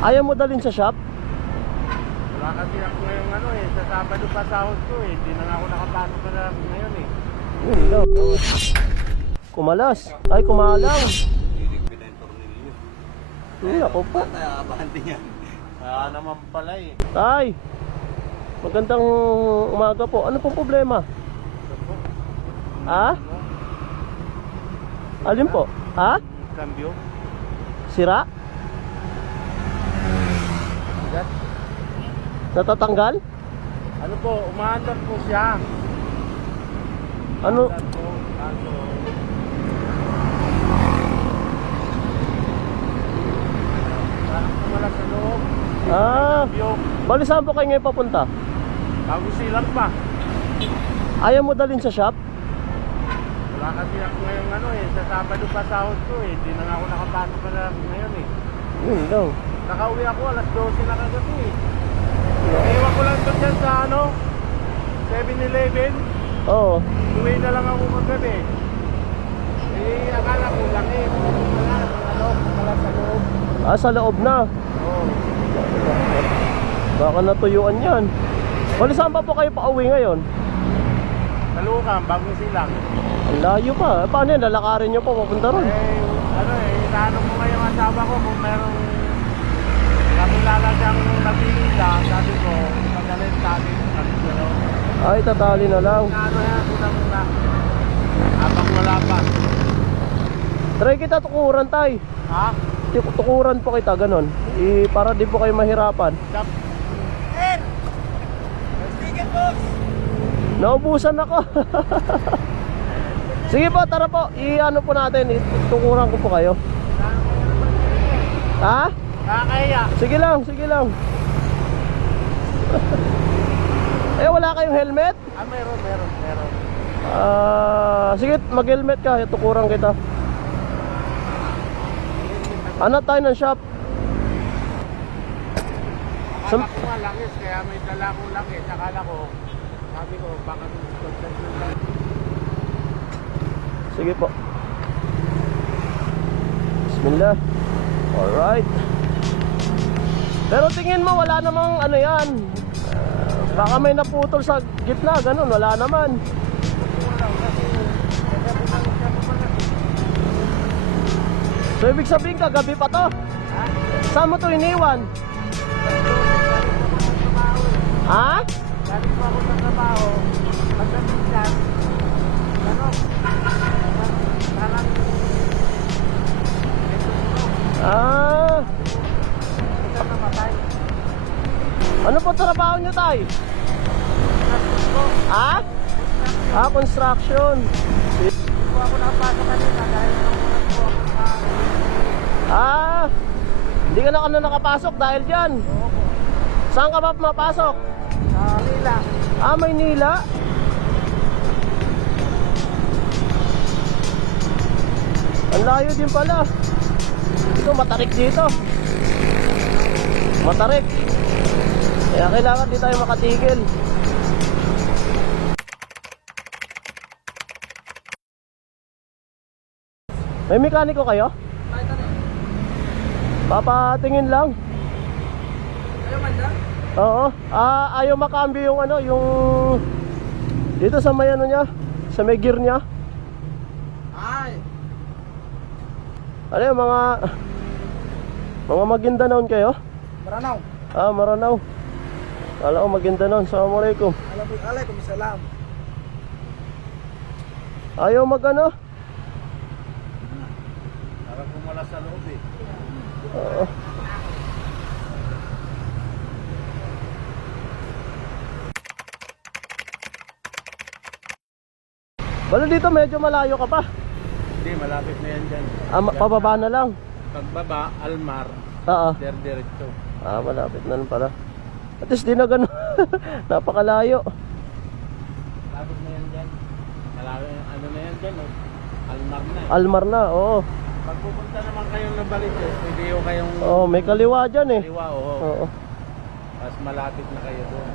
Ayaw mo dalhin sa shop? Wala kasi ako ngayon ano eh, sa Sabado pa sahod ko eh. Hindi na nga ako nakapasok na ngayon eh. Yun daw. Kumalas. Ay, kumalang. Yun, ako. Kaya abante yan. Kaya naman pala eh. Tay, magandang umaga po. Ano pong problema? Ha? Alin po? Ha? Cambio. Sira? Natatanggal? Ano po, umaandar po siya. Ano? Umaandar po, kaso... Parang kumalas sa loob. Ah, bali saan po kayo ngayon papunta? Bago silang pa. Ayaw mo dalhin sa shop? Wala kasi ako ngayon ano eh, sa Sabado pa sahod ko eh. Hindi na ako nakapasok na ngayon eh. Yun daw. Nakauwi ako alas 12 na kagabi eh. Iwan ko lang ito dyan sa ano, 7-Eleven. Oo. Uwi na lang ako kagabi. Eh, akala ko lang eh. Wala, ano, wala sa loob. Ah, sa loob na. Oo. Baka natuyuan yan. Bali saan pa po kayo pauwi ngayon? Sa Lukang, bagong silang. Ang layo pa. Paano yan? Lalakarin nyo po papunta ron. Eh, ano eh, inaano ko nga yung asawa ko kung merong kakilala siyang nagpilita. Sabi ko, magalit sabi. Sabi ko, ano, Ay, tatali na lang. ano yan. Habang wala pa. Try kita tukuran, tay. Ha? Tuk- Tukuran po kita, ganun. I, para di po kayo mahirapan. Stop. Naubusan ako. Sige po, tara po. I-ano po natin. Tukuran ko po kayo. Ha? Nakakaya. Sige lang, sige lang. eh, wala kayong helmet? Ah, meron, meron, meron. Ah, sige, mag-helmet ka. Tukuran kita. Ano tayo ng shop? Akala ko nga langis, kaya may dala kong langis. Akala ko, sabi ko, baka content yung langis. Sige po. Bismillah. Alright. Pero tingin mo, wala namang ano yan. Baka may naputol sa gitna, ganun. Wala naman. So, ibig sabihin kagabi pa to. Saan mo to iniwan? Ha? Galing po ako sa trabaho, pagdating dyan, Ah, ano po trabaho nyo, tay? Ha? Ah, construction. hindi ako nakapasok kanina dahil nakulat po ako sa, Ah, hindi ka na ano nakapasok dahil dyan. oo po, Saan ka ba mapasok? sa Lila. Ah, Maynila. Ang layo din pala. Ito, matarik dito. Matarik. Kaya kailangan di tayo makatigil. May mekaniko kayo? Papatingin lang. Oo. Ah, ayaw makambyo yung ano, yung dito sa may ano niya, sa may gear niya. Ay, Ano yung mga mga Maguindanon kayo? Maranaw. Ah, Maranaw. Kala ko Maguindanon. Assalamualaikum. Alaikum salam. Ayaw mag ano? Parang kumala sa loob eh. Oo. Wala dito medyo malayo ka pa. Hindi, malapit na yan dyan. Ah, ma- pababa na lang. Pagbaba, Almar, Oo. der diretso. Ah, malapit na lang pala. At least di na gano'n. Napakalayo. Malapit na yan dyan. Malapit, ano na yan dyan, oh. Almar na. eh. Almar na, oo. Pag pupunta naman kayong Nabaliches, pwede yung kayong Oo, may kaliwa dyan eh. kaliwa, oo. Oo. Mas malapit na kayo doon.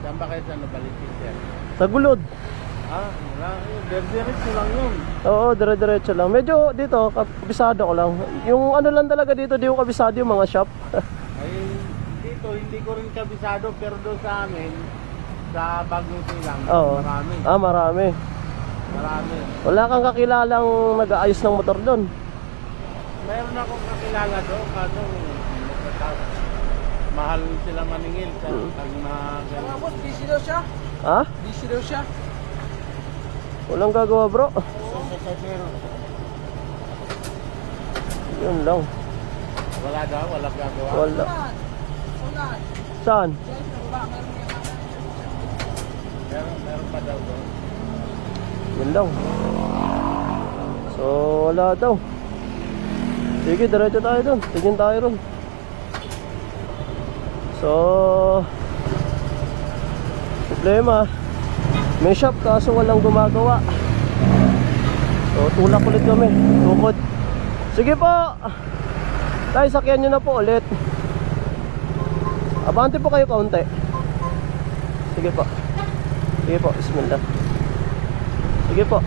Saan ba kayo sa Nabaliches, sir? Sa gulod. Ah, wala. yun. Der diretso lang yun. Oo, dire-diretso lang. Medyo dito, kabisado ko lang. Yung ano lang talaga dito, di ko kabisado yung mga shop. Hindi ko rin kabisado, pero doon sa amin, sa Bagong Silang, Oo. marami. Ah, marami. Marami. Wala kang kakilalang nag-aayos ng motor doon. Meron akong kakilala doon, kaso mahal sila maningil sa Hmm. pag mga ganun. Busy daw siya. Ha? Busy daw siya. Walang gagawa bro. Pero Yun lang. wala daw, wala gagawa. Wala. Ulan. Saan? Meron Meron, pa daw doon. Yun lang. So, wala daw. Sige, diretso tayo doon. Tingin tayo ron. So, problema, may shop kaso walang gumagawa. So, tulak ulit kami. Tukod. Sige po. Tayo, sakyan nyo na po ulit. Abante po kayo kaunti. Sige po. Sige po, bismillah. Sige po.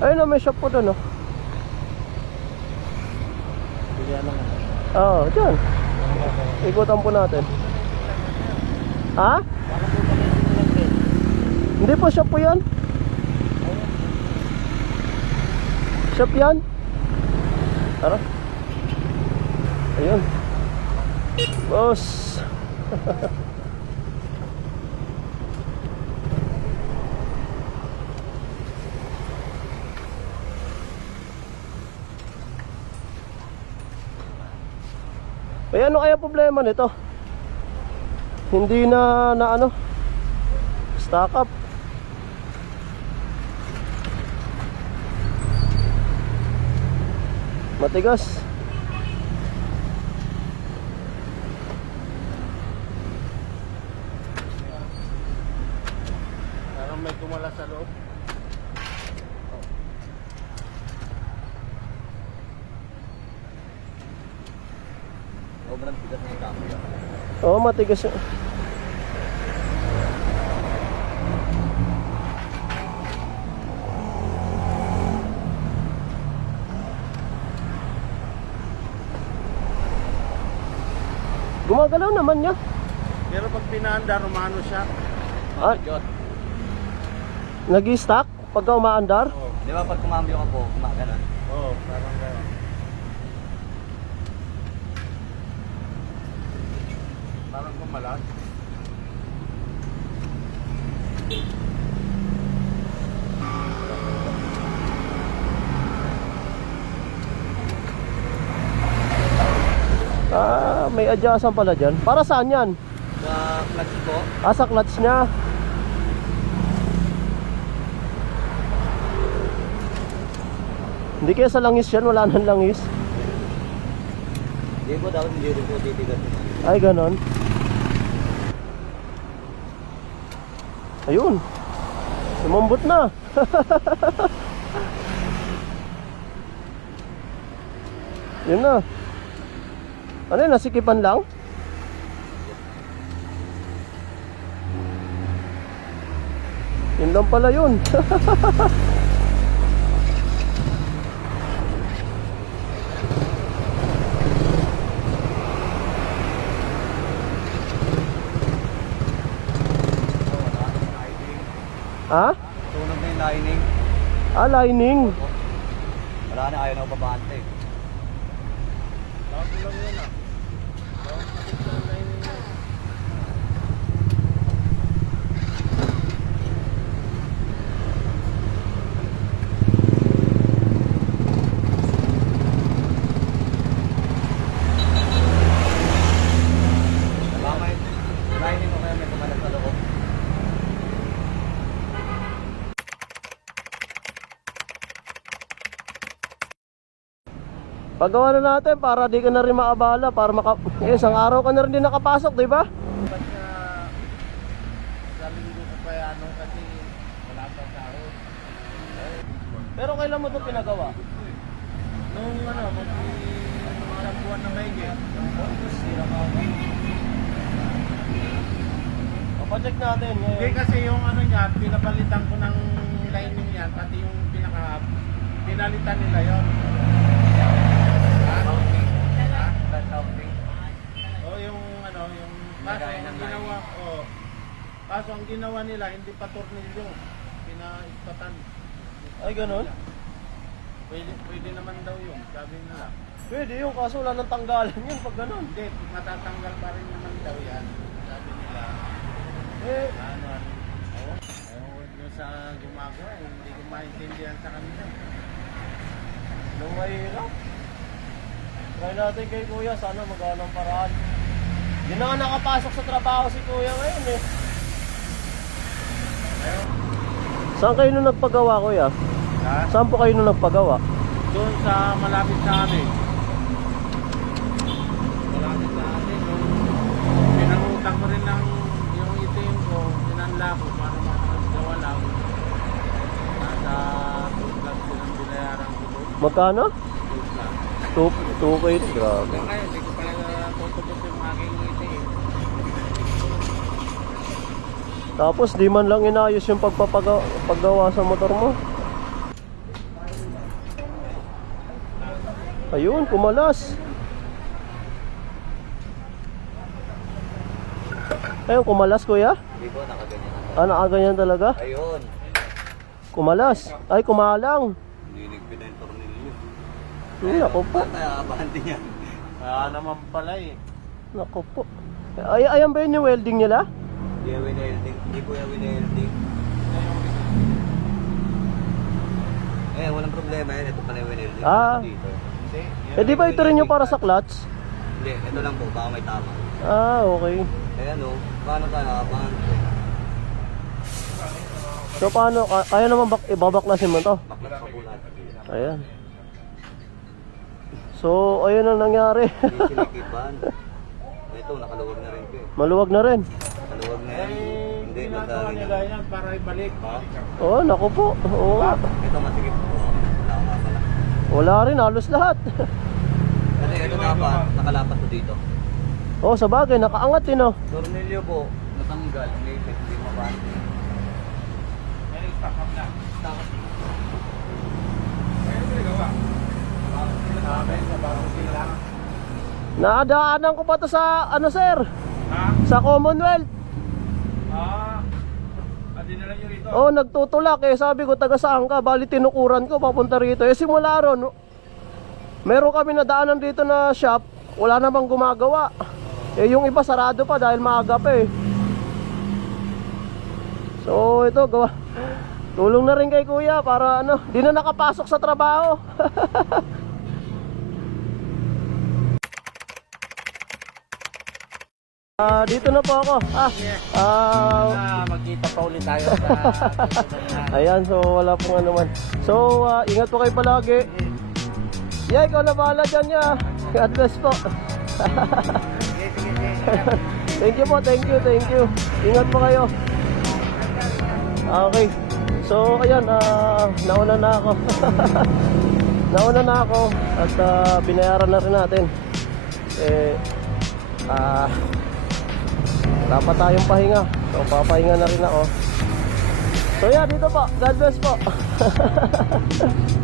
Ayun na, may shop po doon, oh. Nga. Oo, dyan. Ikutan po natin. Ha? Hindi po, shop po yan. Shop yan. Tara. Ayun. Boss. Ay ano kaya problema nito? Hindi na na ano? Stock up. Matigas. Parang may kumala sa loob. Sobrang tigas ng cambio. Oo, matigas. yun. Gumagalaw naman niya. Pero pag pinaandar, umano siya. Ah, nag-stock pagka umaandar. Oo, Di ba pag kumambyo ka po, kumakanan? oh, parang gano'n. Parang kumalas. Adjustan pala dyan. Para saan yan? Sa clutch po, Ah, sa clutch niya. Hindi kaya sa langis yan, wala nang langis. di po dapat hindi rin po ano. Ay, ganon. Ayun. Sumambot na. Yun na. Ano yun, nasikipan lang? Yun lang pala yun. ha? Tunog na yung lining. Ah, lining. Wala na, ayaw na babante. Bago lang yun ah. Bago lang na yun. Baka may lining o kaya may kumalas sa loob. Paggawa na natin para di ka na rin maabala para maka eh, isang araw ka na rin din nakapasok, di ba? Pero kailan mo 'to pinagawa? Nung ano, mag mga buwan na may Pacheck natin Hindi ngayon. kasi yung ano niya, pinapalitan ko ng lining yan, pati yung pinaka pinalitan nila yon. O yung ano, yung kaso ang ginawa, oh, kaso ang ginawa nila, hindi pa tornilyo, pinaispatan. Ay, ganun? Pwede, pwede naman daw yun, sabi nila. Pwede yung kaso wala nang tanggalan yun pag ganun. Hindi, matatanggal pa rin naman daw yan, sabi nila. Eh, Ano, ano, oh, oh, yung sa gumagawa, eh, hindi ko maintindihan sa kanila. nung mahirap. Try natin kay Kuya, sana magawa ng paraan. Hindi na nakapasok sa trabaho si Kuya ngayon eh. Saan kayo nung nagpagawa, Kuya? Ha? Saan po kayo nung nagpagawa? Doon sa malapit sa amin. Malapit sa amin. Yung pinangutang ko rin ng yung itim ko, pinanla ko para makagawa lang. Nasa 2 plus silang binayaran ko doon. Magkano? 2 plus. 2 2 kayo, grabe. Kaya hindi ko pala tutubos yung aking itim. Tapos di man lang inayos yung pagpapagawa paggawa sa motor mo. Ayun, kumalas. Ayun, kumalas kuya? Hindi ko, nakaganyan ako. Ah, nakaganyan talaga? Ayun. Kumalas. Ay, kumalang. Hindi nagpina yung tornilyo. Hmm, naku po. Kaya abante niya. Kaya naman pala eh. Naku po. Ay, ayan ba yun yung welding nila? Yung winelding. Hindi ko yung winelding. Eh, walang problema yan. Ito pala yung winelding. Ah. Dito. Hindi. Eh, di ba ito rin yung para sa clutch? Hindi, ito lang po. Baka may tama. Ah, okay. Kaya no, paano tayo nakabante? So, paano? Ka- Kaya naman bak ibabaklasin mo to? Baklas po. Ayan. So, ayun ang nangyari. Hindi sinikipan. Ito, nakaluwag na rin ko eh. Maluwag na rin. Nakaluwag na Eh, yan. Hindi, ginagawa madami nila na. yan para ibalik. Ha? Oo, oh, naku po. Oo. nga. Ito masikip po. Wala nga pala. Wala rin, halos lahat. Kasi ito dapat, nakalapat to dito. Oo, oh, sa bagay, nakaangat din oh. Tornilyo po, natanggal. May ipit, hindi mabante. May stock up na. Tapos, Sabi sa bagong sila. Naadaanan ko pa to sa, ano sir, Ha? sa Commonwealth. Ah. Adi na lang yun rito. Oo, oh, nagtutulak eh. Sabi ko, taga saan ka? Bali, tinukuran ko, papunta rito. Eh, simula ron, meron kami nadaanan dito na shop, wala namang gumagawa. Eh, yung iba sarado pa dahil maaga pa eh. So, ito, gawa. Tulong na rin kay kuya para ano, di na nakapasok sa trabaho. Ah, dito na po ako. Ah, ah, Ah, magkita pa ulit tayo sa Ayan, so wala pong ano man. So, ah, ingat po kayo palagi. Yeah, ikaw na bahala dyan ya. God bless po. thank you po, thank you, thank you. Ingat po kayo. Okay. So, ayan, ah, nauna na ako. nauna na ako at ah, binayaran na rin natin. Eh, ah, dapat tayong pahinga. So, papahinga na rin ako. So yeah, dito po. God bless po.